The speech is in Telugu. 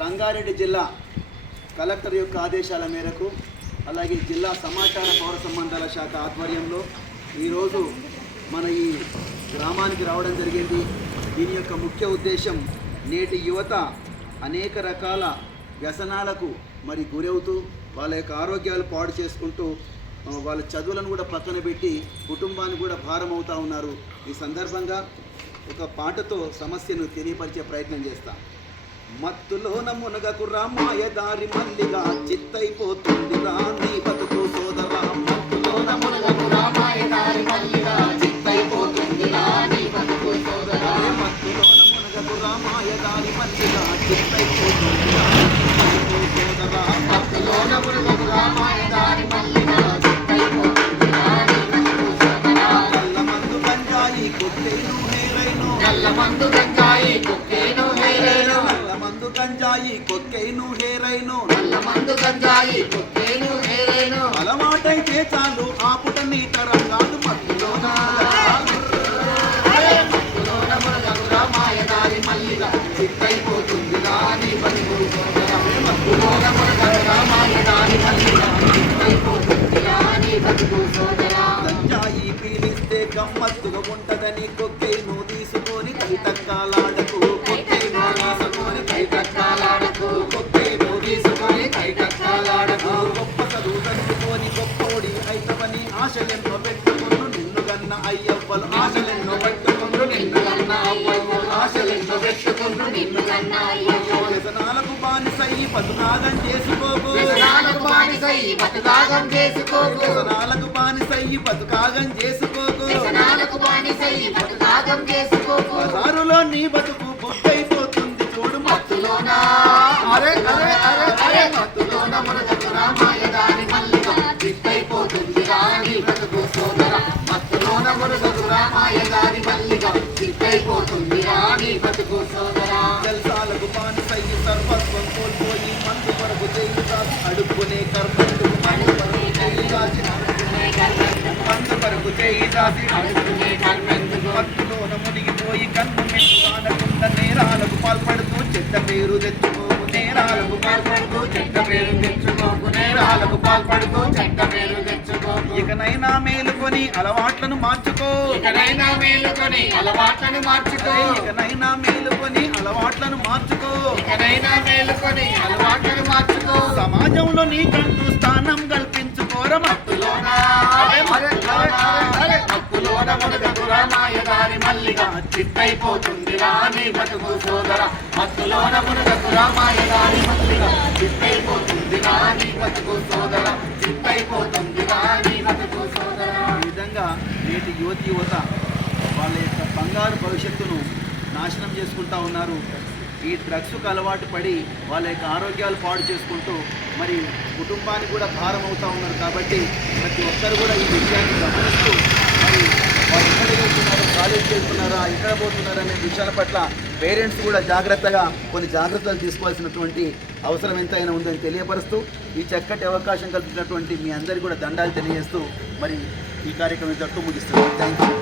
రంగారెడ్డి జిల్లా కలెక్టర్ యొక్క ఆదేశాల మేరకు అలాగే జిల్లా సమాచార పౌర సంబంధాల శాఖ ఆధ్వర్యంలో ఈరోజు మన ఈ గ్రామానికి రావడం జరిగింది. దీని యొక్క ముఖ్య ఉద్దేశం నేటి యువత అనేక రకాల వ్యసనాలకు గురవుతూ వాళ్ళ యొక్క ఆరోగ్యాలు పాడు చేసుకుంటూ వాళ్ళ చదువులను కూడా పక్కన పెట్టి కుటుంబానికి కూడా భారం అవుతూ ఉన్నారు. ఈ సందర్భంగా ఒక పాటతో సమస్యను తెలియపరిచే ప్రయత్నం చేస్తా. మత్తులోన మునగకు రామాయ దారి మల్లిగా చిత్తైపోతుంది నీ బతుకు సోదరా. మత్తులోన మునగకు రామాయ దారి మల్లిగా చిత్తైపోతుంది నీ బతుకు సోదరా. మత్తులోన మునగకు రామాయ దారి మల్లిగా చిత్తైపోతుంది సోదరా. మత్తులోన మునగకు రామాయ దారి మల్లిగా చిత్తైపోతుంది నల్ల మందు గంజాయి కొట్టేను హేరైను. నల్ల మందు గంజాయి కొట్టేను హేరైను. గంజాయి కొక్కేను హేరైను. నల్ల మందు గంజాయి కొక్కేను హేరైను. అలవాటైతే చాలు ఆపుట నీ తరం కాదు. మత్తులోన మునగకు రామాయ దారి మల్లిగా చిత్తైపోతుంది నీ బతుకు సోదరా. మత్తులోన మునగకు రామాయ దారి మల్లిగా చిత్తైపోతుంది నీ బతుకు సోదరా. గంజాయి పీలిస్తే గమ్మత్తుగా ఉంటదని కొక్కేను తీసుకొని కైతక్కాలాడకు. కొక్కేను తీసుకొని కైతక్కాలాడకు. కొక్కేను తీసుకొని కైతక్కాలాడకు. గొప్ప చదువు చదువుకొని గొప్పోడి అయితవని ఆశలెన్నో పెట్టుకుంటూ నిన్ను గన్న అయ్యవ్వలు. ఆశలెన్నో పెట్టుకుంటూ నిన్ను గన్న అవ్వవ్వలు. ఆశలెన్నో పెట్టుకుంటూ నిన్ను గన్న అయ్యవ్వలు. వ్యసనాలకు బానిసయ్యి బతుకాగం చేసుకోకు. వ్యసనాలకు బానిసయ్యి బతుకాగం చేసుకోకు. వ్యసనాలకు బానిసయ్యి బతుకాగం చేసుకోకు. వ్యసనాలకు బానిసయ్యి బతుకాగం చేసుకోకు. బజారులో నీ బతుకు బుక్కైపోతుంది చూడు. మత్తులోన అరే అరే అరే అరే మత్తులోన మునగకు రామాయ దారి మల్లిగా చిత్తైపోతుంది నీ బతుకు సోదరా. మత్తులోన మునగకు రామాయ దారి మల్లిగా చిత్తైపోతుంది నీ బతుకు సోదరా. జల్సాలకు బానిసయ్యి సర్వస్వం కోల్పోయి మందు కొరకు చేయుతా అడుక్కునే కర్మందుకు మందు కొరకు చేయి దాచి మందు కొరకు చేయి దాచి అడుక్కునే కర్మందుకు. మత్తులోన మునిగిపోయి కన్ను మెట్టు కానకుండా నేరాలకు పాల్పడుతూ చెడ్డ పేరు తెచ్చుకోకు. నేరాలకు పాల్పడుతూ చెడ్డ పేరు తెచ్చుకోకు. నేరాలకు పాల్పడుతూ చెడ్డ పేరు తెచ్చుకోకు. ఇకనైనా మేలుకొని అలవాట్లను మార్చుకో. ఇకనైనా మేలుకొని అలవాట్లను మార్చుకో. ఇకనైనా మేలుకొని అలవాట్లను మార్చుకో. ఇకనైనా మేలుకొని అలవాట్లను మార్చుకో. సమాజంలో నీకంటూ స్థానం కల్పించుకోర. మత్తులోన మత్తులోన మునగకు రామాయ దారి మల్లిగా చిత్తైపోతుంది నీ బతుకు సోదరా. మత్తులోన మునగకు రామాయ దారి మల్లిగా చిత్తైపోతుంది నీ బతుకు సోదరా. చిత్తైపోతుంది నీ బతుకు సోదరా. ఈ విధంగా నేటి యువత వాళ్ళ యొక్క బంగారు భవిష్యత్తును నాశనం చేసుకుంటా ఉన్నారు. ఈ డ్రగ్స్కు అలవాటు పడి వాళ్ళ యొక్క ఆరోగ్యాలు పాడు చేసుకుంటూ కుటుంబానికి కూడా భారం అవుతూ ఉన్నారు. కాబట్టి ప్రతి ఒక్కరు కూడా ఈ విషయాన్ని గమనిస్తూ వాళ్ళు ఎక్కడికి వెళ్తున్నారో, కాలేజీకి వెళ్తున్నారా, ఎక్కడ పోతున్నారా అనే విషయాల పట్ల పేరెంట్స్ కూడా జాగ్రత్తగా కొన్ని జాగ్రత్తలు తీసుకోవాల్సినటువంటి అవసరం ఎంతైనా ఉందని తెలియపరుస్తూ ఈ చక్కటి అవకాశం కల్పించినటువంటి మీ అందరికీ కూడా దండాలు తెలియజేస్తూ ఈ కార్యక్రమం ఇంతటితో ముగిస్తున్నాను. Thank you.